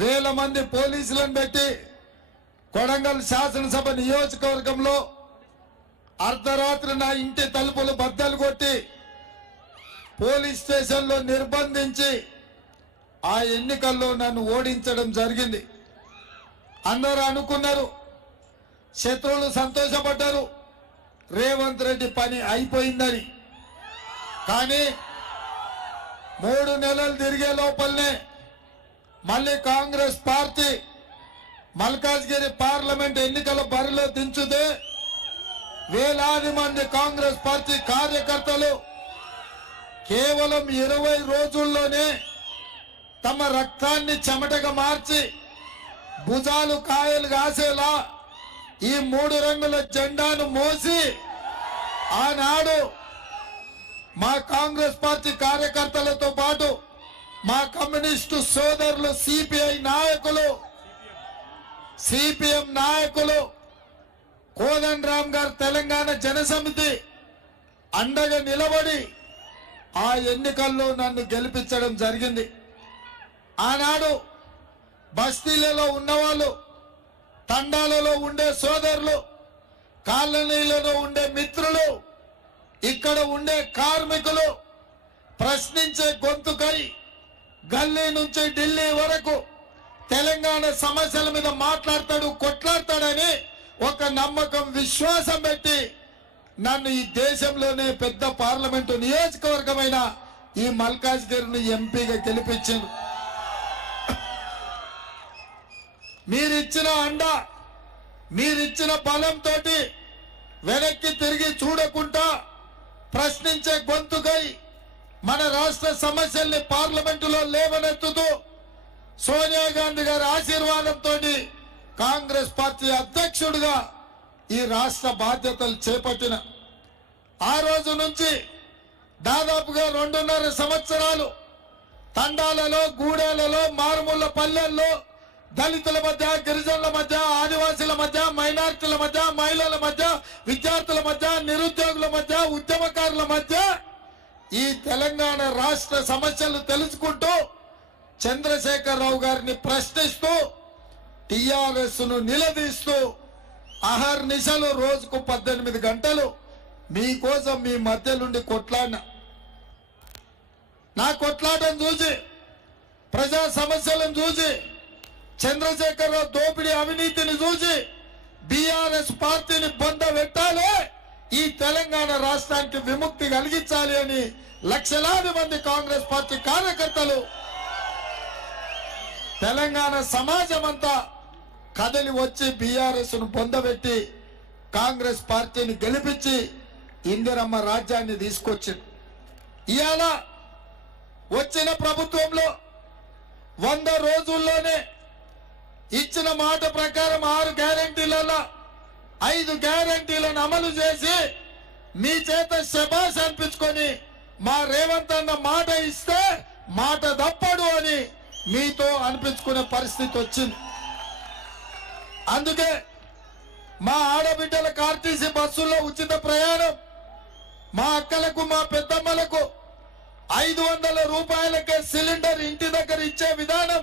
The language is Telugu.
వేల మంది పోలీసులను పెట్టి కొడంగల్ శాసనసభ నియోజకవర్గంలో అర్ధరాత్రి నా ఇంటి తలుపులు బద్దలు కొట్టి పోలీస్ స్టేషన్లో నిర్బంధించి ఆ ఎన్నికల్లో నన్ను ఓడించడం జరిగింది. అందరూ అనుకున్నారు, శత్రువులు సంతోషపడ్డారు, రేవంత్ రెడ్డి పని అయిపోయిందని. కానీ 3 నెలలు తిరిగే లోపలనే మళ్ళీ కాంగ్రెస్ పార్టీ మల్కాజ్గిరి పార్లమెంట్ ఎన్నికల బరిలో దించుతే వేలాది మంది కాంగ్రెస్ పార్టీ కార్యకర్తలు కేవలం 20 రోజుల్లోనే తమ రక్తాన్ని చెమటగా మార్చి భుజాలు కాయలు కాసేలా ఈ 3 రంగుల జెండాను మోసి ఆనాడు మా కాంగ్రెస్ పార్టీ కార్యకర్తలతో పాటు మా కమ్యూనిస్టు సోదరులు సిపిఐ నాయకులు సిపిఎం నాయకులు కోదండరాం గారు తెలంగాణ జనసమితి అండగా నిలబడి ఆ ఎన్నికల్లో నన్ను గెలిపించడం జరిగింది. ఆనాడు బస్తీలలో ఉన్నవాళ్ళు, తండాలలో ఉండే సోదరులు, కాలనీలలో ఉండే మిత్రులు, ఇక్కడ ఉండే కార్మికులు ప్రశ్నించే గొంతుకై గల్లీ నుంచి ఢిల్లీ వరకు తెలంగాణ సమస్యల మీద మాట్లాడతాడు, కొట్లాడతాడని ఒక నమ్మకం, విశ్వాసం పెట్టి నన్ను ఈ దేశంలోనే పెద్ద పార్లమెంటు నియోజకవర్గమైన ఈ మల్కాజ్గిరిని ఎంపీగా గెలిపించారు. మీరిచ్చిన అండ, మీరిచ్చిన బలంతో వెనక్కి తిరిగి చూడకుండా ప్రశ్నించే గొంతుకై మన రాష్ట్ర సమస్యల్ని పార్లమెంటులో లేవనెత్తుతూ సోనియా గాంధీ గారి ఆశీర్వాదంతో కాంగ్రెస్ పార్టీ అధ్యక్షుడిగా ఈ రాష్ట్ర బాధ్యతలు చేపట్టిన ఆ రోజు నుంచి దాదాపుగా 2.5 సంవత్సరాలు తండాలలో, గూడెలలో, మారుమూల పల్లెల్లో దళితుల మధ్య, గిరిజనుల మధ్య, ఆదివాసీల మధ్య, మైనారిటీల మధ్య, మహిళల మధ్య, విద్యార్థుల మధ్య, నిరుద్యోగుల మధ్య, ఉద్యమకారుల మధ్య ఈ తెలంగాణ రాష్ట్ర సమస్యలు తెలుసుకుంటూ చంద్రశేఖరరావు గారిని ప్రశ్నిస్తూ టిఆర్ఎస్ ను నిలదీస్తూ అహర్నిశలు రోజుకు 18 గంటలు మీకోసం మీ మధ్యలుండి కొట్లాడిన. నా కొట్లాటను చూసి, ప్రజా సమస్యలను చూసి, చంద్రశేఖరరావు దోపిడీ అవినీతిని చూసి బీఆర్ఎస్ పార్టీని బొంద పెట్టాలి, ఈ తెలంగాణ రాష్ట్రానికి విముక్తి కలిగించాలి అని లక్షలాది మంది కాంగ్రెస్ పార్టీ కార్యకర్తలు, తెలంగాణ సమాజం అంతా కదలి వచ్చి బీఆర్ఎస్ ను పొందబెట్టి కాంగ్రెస్ పార్టీని గెలిపించి ఇందిరమ్మ రాజ్యాన్ని తీసుకొచ్చింది. ఇవాళ వచ్చిన ప్రభుత్వంలో 100 రోజుల్లోనే ఇచ్చిన మాట ప్రకారం 6 గ్యారెంటీలలో 5 గ్యారెంటీలను అమలు చేసి మీ చేత శభాష్ అనిపించుకొని మా రేవంత్ అన్న మాట ఇస్తే మాట తప్పడు అని మీతో అనిపించుకునే పరిస్థితి వచ్చింది. అందుకే మా ఆడబిడ్డలకు ఆర్టీసీ బస్సుల్లో ఉచిత ప్రయాణం, మా అక్కలకు, మా పెద్దమ్మలకు 500 రూపాయలకే సిలిండర్ ఇంటి దగ్గర ఇచ్చే విధానం